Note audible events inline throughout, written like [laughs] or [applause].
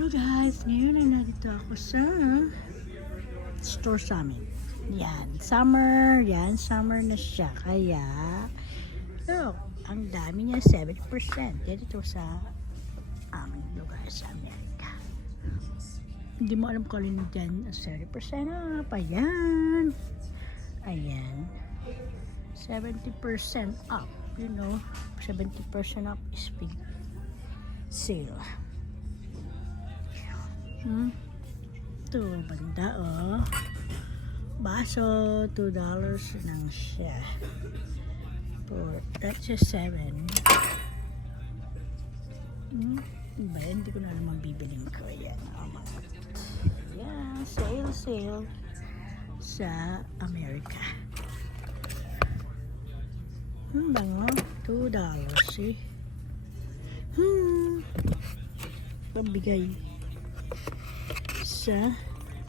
Hello guys, ngayon ay nandito ako sa store sa amin. Yan, summer, yan, summer na siya. Kaya, look, ang dami niya, 70%. Dito sa aming lugar sa Amerika. Hindi mo alam kung alin dyan, 70% na, pa yan. Ayan. 70% up, you know, 70% up is big sale. Hmm? Ito, banda oh. Baso, $2 lang siya. For, that's just 7. Hmm? Ba, hindi ko na naman bibiling ko. Yan, oh, mga. Yan, sale, sale sa Amerika. Hmm, bango. $2 eh. Hmm. Pabigay sa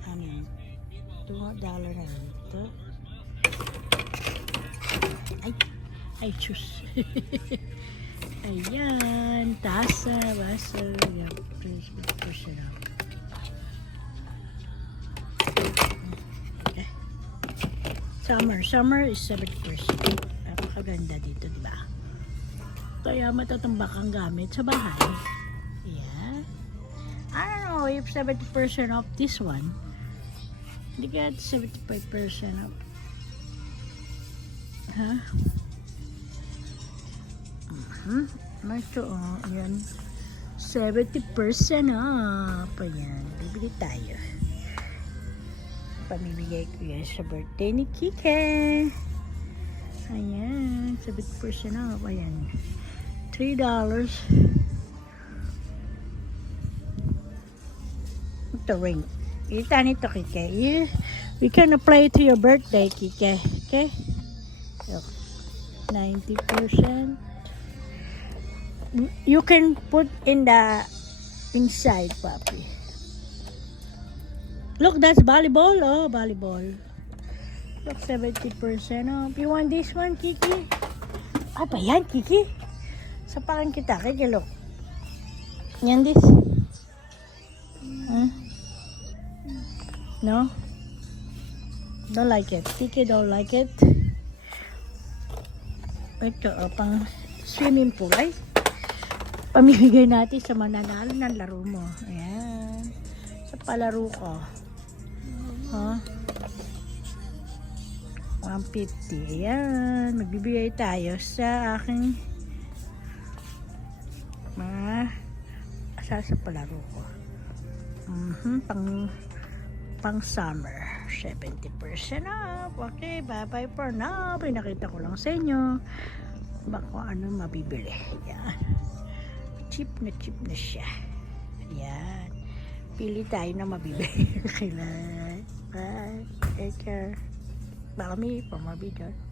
amin. $2 dollar na ito. Ay, ay, chus. [laughs] Ayan, tasa, baso, yup, please, push it up. Okay. Summer, summer is 70%. Napakaganda dito, di ba? Kaya matatambak ang gamit sa bahay. If 70% off this one. Hindi kaya 75% off. Ha? Uh-huh. Ito? Oh, yan. 70% off. Ayan. Bibili tayo. Pamimigay ko yan sa birthday ni Kike. Ayan. 70% off. Ayan. $3. Ito ring. Kita nito, Kike. We can it to your birthday, Kike. Okay? Look. 90%. You can put in the inside, papi. Look, that's volleyball. Oh, volleyball. Look, 70% off. You want this one, Kiki? Ah, ba yan, Kiki? Sapakan kita, Kiki, look. Yan, this. Huh? No? Don't like it. Kiki don't like it. Ito, oh, pang swimming pool. Ay, pamimigay natin sa mananalo ng laro mo. Ayan. Sa palaro ko. Huh? 150. Ayan. Magbibigay tayo sa aking mga asa sa palaro ko. Mhm, pang pang summer. 70% off. Okay, bye-bye for now. Pinakita ko lang sa inyo. Baka ano mabibili. Yan. Cheap na cheap na siya. Yan. Pili tayo na mabibili. [laughs] Kailan. Bye. Take care. Follow me for more videos.